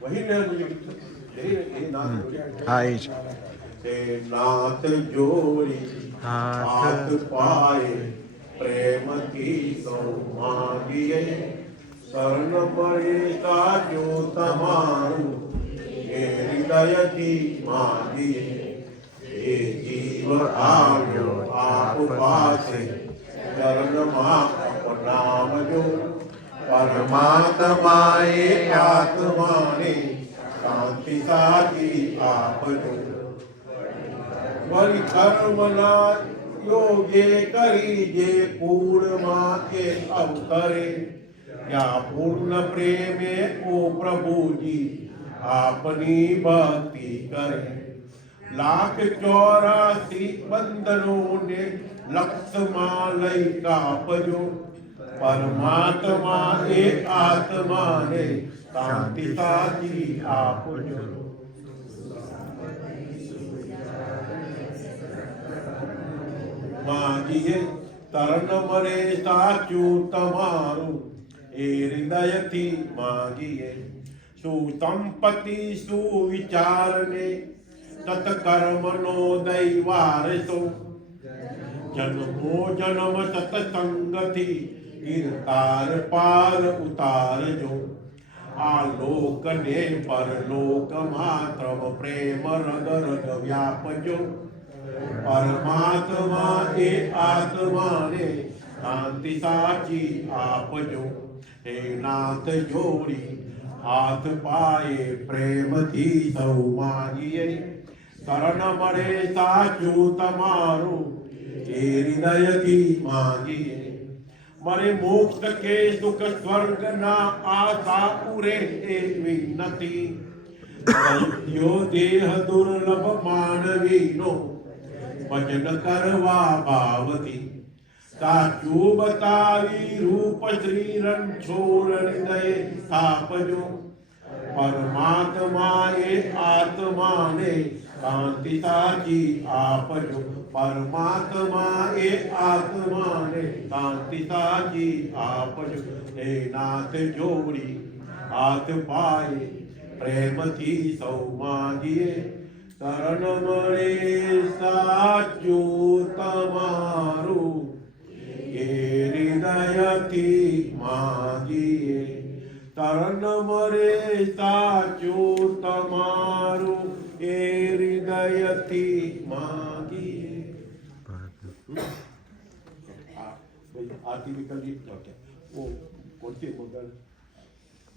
वही ने मुझे नाथ हाँ ये જ. ते नाथ जोड़ी हाथ पाए प्रेम की सौ मांगिए शरण पड़े साचो तमारू ये हृदय की मांगिए ये जीव આવ્યો આપ પાસે ચરણમાં નામ જો પરમાત્માએ આત્માને શાંતિ સાચી આપજો વળી કર્મના યોગે કરી જે પૂર્ણમાં એ અવતરે या पूर्ण प्रेमे ओ प्रभु जी आपनी भक्ति करे 184 बंधनों ने लक्ष्मा लई कापजो परमात्मा एक आत्मा ने शांति साची आपजो मांगीए तरण मरे साचू तमारू એ હૃદયથી માગીએ સુસંપત્તિ સુવિચારને સત્કર્મનો દૈવારસો જન્મો જન્મ સત્સંગથી ગીરતાર પાર ઉતારજો આ લોકને પરલોકમાં તવ પ્રેમ રગ રગ વ્યાપજો પરમાત્મા એ આત્માને શાંતિ સાચી આપજો हे नाथ जोड़ी हाथ पाए प्रेम थी सौ मांगिए शरण मरे साचू तमारू हे हृदय की मांगिए मरे मोक्ष के सुख स्वर्ग ना आशा पूरे विनती यो देह दुर्लभ मानवी नो भजन करवा भावती साचू बतावी रूप श्री रणछोड़ हृदय स्थापजो परमात्मा ए आत्मा ने शांति साची आपजो परमात्मा ए आत्मा ने शांति साची आपजो हे नाथ जोड़ी हाथ पाए प्रेम थी सौ मांगिए शरण मरे साचू तमारू हृदयથી માગીએ તરણ મરે સાચું તમારું એ હૃદયથી માગીએ આરતી વિકલ્પ वो कोणती